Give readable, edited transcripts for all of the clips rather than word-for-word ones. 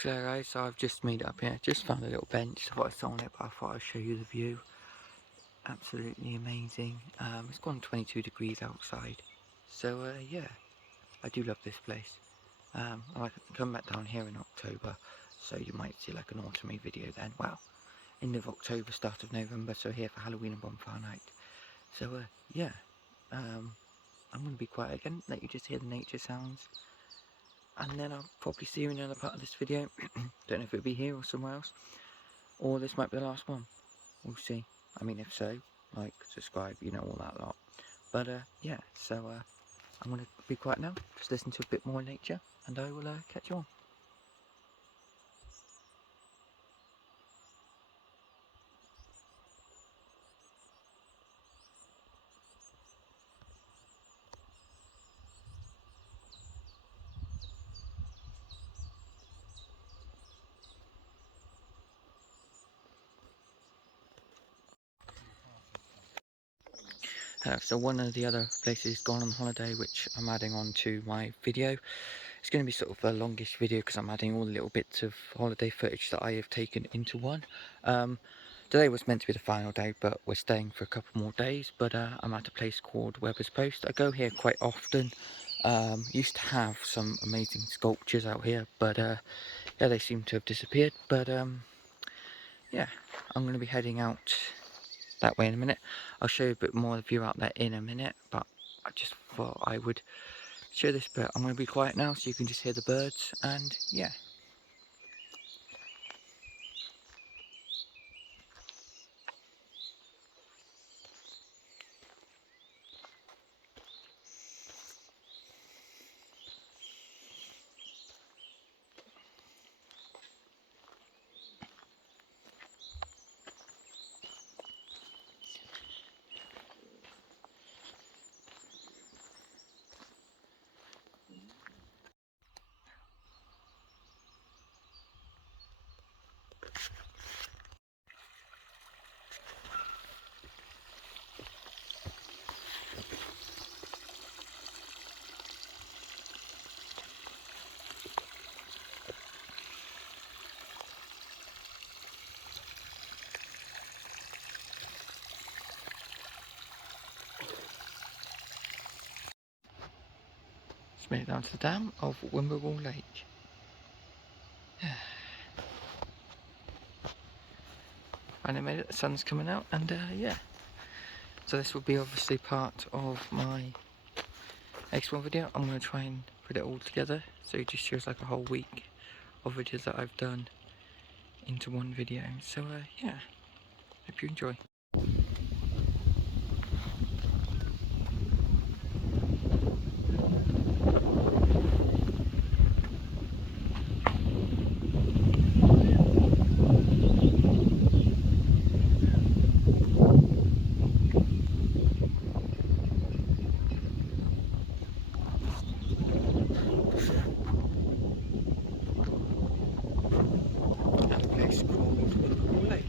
So guys, so I've just made it up here, just found a little bench. I thought I saw on it, but I thought I'd show you the view. Absolutely amazing. It's gone 22 degrees outside. So yeah, I do love this place. I might come back down here in October, so you might see like an autumny video then. Well, end of October, start of November, so here for Halloween and bonfire night. So yeah, I'm going to be quiet again, let you just hear the nature sounds. And then I'll probably see you in another part of this video. Don't know if it'll be here or somewhere else. Or this might be the last one. We'll see. I mean, if so, like, subscribe, you know, all that lot. But yeah, so I'm going to be quiet now. Just listen to a bit more nature. And I will catch you on. So one of the other places gone on holiday, which I'm adding on to my video. It's going to be sort of the longest video because I'm adding all the little bits of holiday footage that I have taken into one. Today was meant to be the final day, but we're staying for a couple more days. But I'm at a place called Weber's Post. I go here quite often. Used to have some amazing sculptures out here, but yeah, they seem to have disappeared. But yeah, I'm going to be heading out that way in a minute. I'll show you a bit more of the view out there in a minute, but I just thought I would show this bit. I'm going to be quiet now so you can just hear the birds, and yeah. Just made it down to the dam of Wimberwall Lake. Finally made it, the sun's coming out, and yeah. So this will be obviously part of my Exmoor video. I'm going to try and put it all together, so it just shows like a whole week of videos that I've done into one video. So yeah, hope you enjoy. At a place called Wimberwall Lake.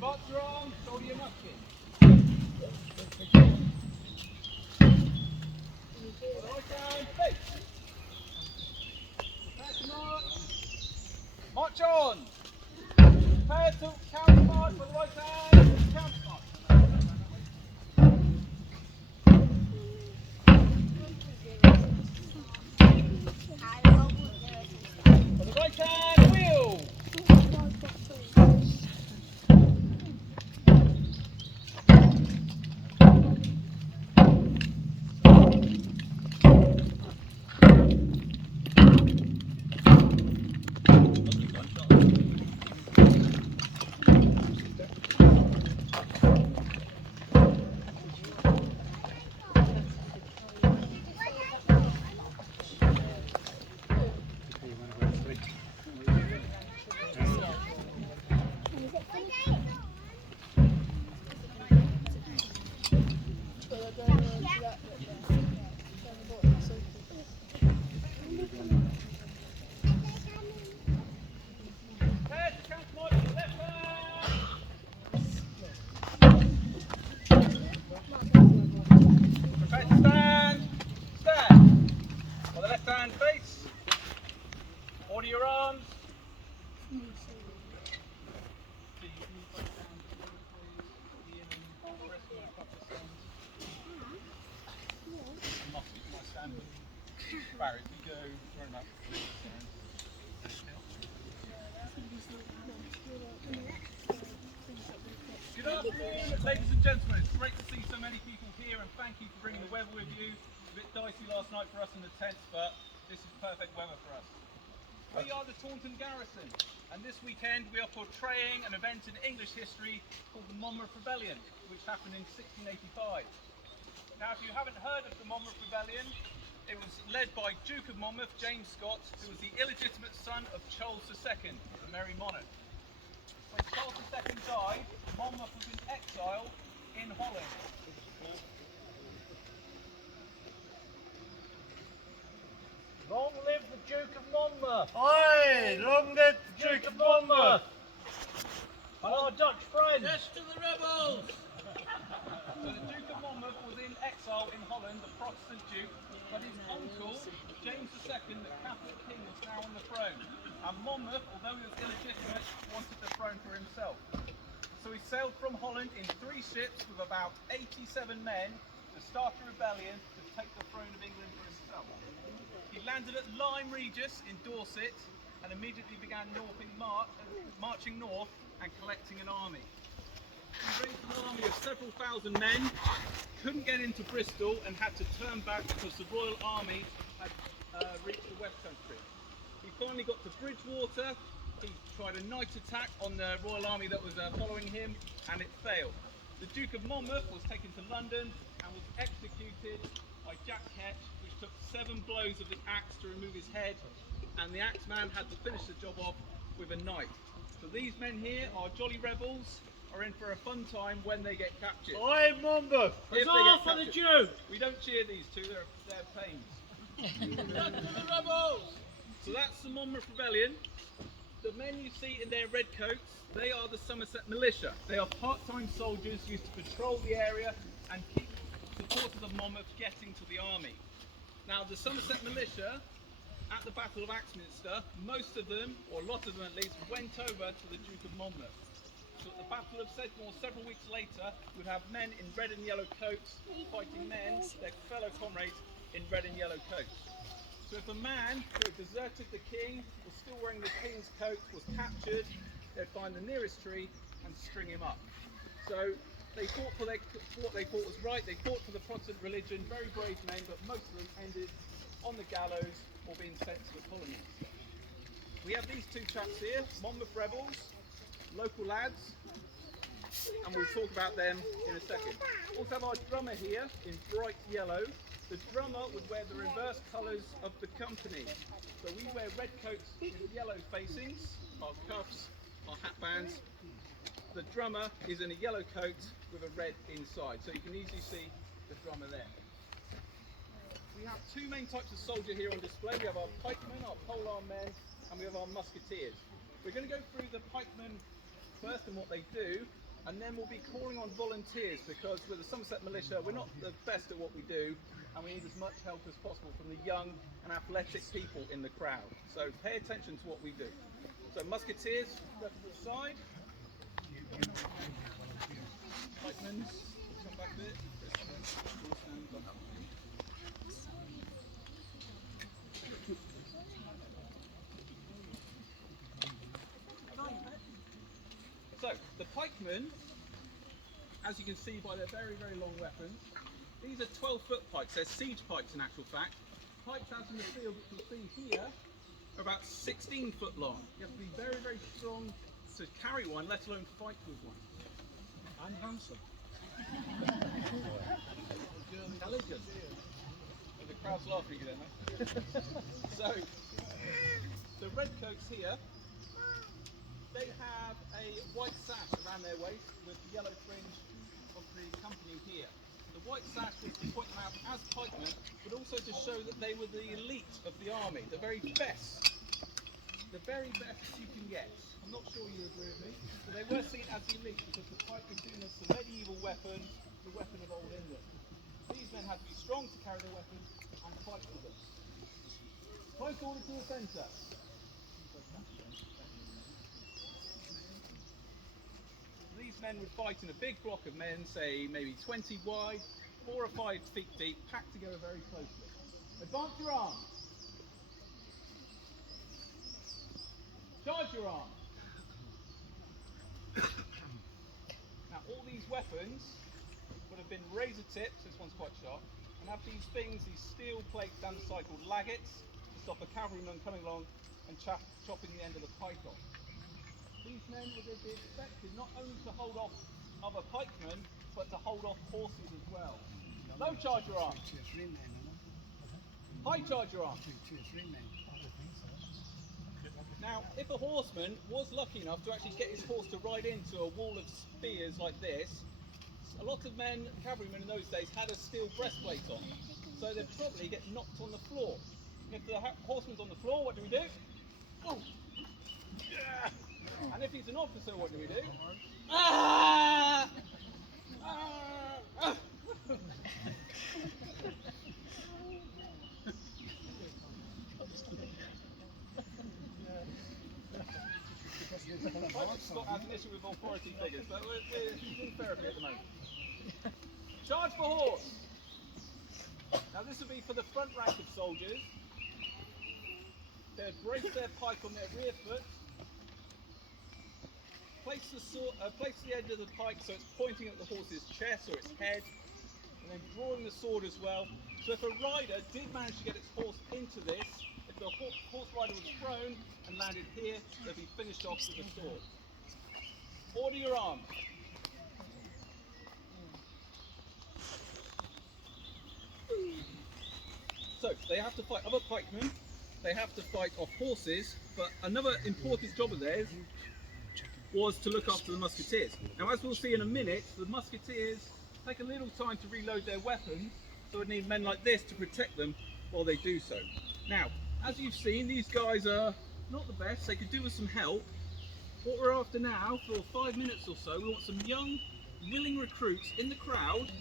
Spots are on, shoulder your musket. On the right hand, face. Prepare to march. March on. Prepare to counter march with the right hand. Counter march. On the right hand, wheel. Prepare to counter march with the left hand. Prepare to stand. Stand. On the left hand, face. Order your arms. Barry, if we go run up. Good afternoon, ladies and gentlemen. It's great to see so many people here, and thank you for bringing the weather with you. A bit dicey last night for us in the tents, but this is perfect weather for us. We are the Taunton Garrison, and this weekend we are portraying an event in English history called the Monmouth Rebellion, which happened in 1685. Now, if you haven't heard of the Monmouth Rebellion, it was led by Duke of Monmouth, James Scott, who was the illegitimate son of Charles II, the Merry Monarch. When Charles II died, Monmouth was in exile in Holland. Long live the Duke of Monmouth! Aye, long live the Duke of Monmouth! And our Dutch friends! Yes to the rebels! So the Duke of Monmouth was in exile in Holland, the Protestant Duke, but his uncle, James II, the Catholic king, was now on the throne. And Monmouth, although he was illegitimate, wanted the throne for himself. So he sailed from Holland in 3 ships with about 87 men to start a rebellion to take the throne of England for himself. He landed at Lyme Regis in Dorset and immediately began marching north and collecting an army. He raised an army of several thousand men, couldn't get into Bristol and had to turn back because the Royal Army had reached the West Country. He finally got to Bridgewater. He tried a night attack on the Royal Army that was following him, and it failed. The Duke of Monmouth was taken to London and was executed by Jack Ketch, which took 7 blows of the axe to remove his head, and the axeman had to finish the job off with a knife. So these men here, our jolly rebels, are in for a fun time when they get captured. Aye, Monmouth! If they Huzzah get for the captured. Duke! We don't cheer these two, they're pains. Yes to the rebels! So that's the Monmouth Rebellion. The men you see in their red coats, they are the Somerset Militia. They are part-time soldiers used to patrol the area and keep supporters of Monmouth getting to the army. Now, the Somerset Militia, at the Battle of Axminster, most of them, or a lot of them at least, went over to the Duke of Monmouth. So at the Battle of Sedgemoor several weeks later, we'd have men in red and yellow coats fighting men, their fellow comrades, in red and yellow coats. So if a man who had deserted the king, was still wearing the king's coat, was captured, they'd find the nearest tree and string him up. So they fought for what they thought was right. They fought for the Protestant religion, very brave men, but most of them ended on the gallows or being sent to the colonies. We have these 2 chaps here, Monmouth rebels, local lads, and we'll talk about them in a second. We also have our drummer here in bright yellow. The drummer would wear the reverse colours of the company. So we wear red coats with yellow facings, our cuffs, our hat bands. The drummer is in a yellow coat with a red inside, so you can easily see the drummer there. We have 2 main types of soldier here on display. We have our pikemen, our polearm men, and we have our musketeers. We're going to go through the pikemen first and what they do, And then we'll be calling on volunteers because with the Somerset Militia, we're not the best at what we do, and we need as much help as possible from the young and athletic people in the crowd. So pay attention to what we do. So musketeers, left to the side. Pikemen, come back a bit. So the pikemen, as you can see by their very, very long weapons, these are 12-foot pikes. They're siege pikes in actual fact. Pikes out in the field, which you'll see here, are about 16 foot long. You have to be very, very strong to carry one, let alone fight with one. I'm handsome. Intelligent. And the crowd's laughing at you then, mate. So, the redcoats here, they have a white sash around their waist with the yellow fringe of the company here. The white sash was to point them out as pikemen, but also to show that they were the elite of the army, the very best you can get. I'm not sure you agree with me, but they were seen as the elite because the pike was seen as the medieval weapon, the weapon of old England. These men had to be strong to carry their weapons and fight with them. Close order to the centre. These men would fight in a big block of men, say maybe 20 wide, 4 or 5 feet deep, packed together very closely. Advance your arms. Charge your arms. Now all these weapons would have been razor tips, this one's quite sharp, and have these things, these steel plates down the side called laggets, to stop a cavalryman coming along and chopping the end of the pike off. These men would have been expected not only to hold off other pikemen, but to hold off horses as well. Low charge your arm. High charge your arm. Now, if a horseman was lucky enough to actually get his horse to ride into a wall of spears like this, a lot of men, cavalrymen in those days, had a steel breastplate on. So they'd probably get knocked on the floor. And if the horseman's on the floor, what do we do? Oh! Yeah! And if he's an officer, what do we do? Ah! Ah! Ah! Scott has an issue with authority figures, but we're in therapy at the moment. Charge for horse! Now this would be for the front rank of soldiers. They'd brace their pike on their rear foot, place the end of the pike so it's pointing at the horse's chest or its head, and then drawing the sword as well. So if a rider did manage to get its horse into this, if the horse rider was thrown and landed here, they'd be finished off with a sword. Order your arms. So they have to fight other pikemen, they have to fight off horses, but another important job of theirs was to look after the musketeers. Now as we'll see in a minute, the musketeers take a little time to reload their weapons, so we need men like this to protect them while they do so. Now, as you've seen, these guys are not the best, they could do with some help. What we're after now, for 5 minutes or so, we want some young, willing recruits in the crowd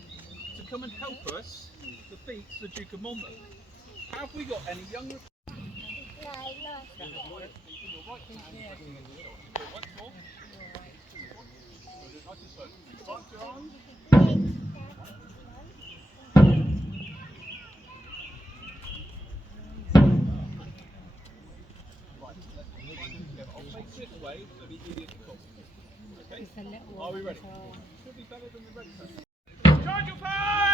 to come and help us defeat the Duke of Monmouth. Have we got any young recruits? This way, so it'll be easier to cross. Okay? Are we ready? Should be better than the red coat. Charge your fire!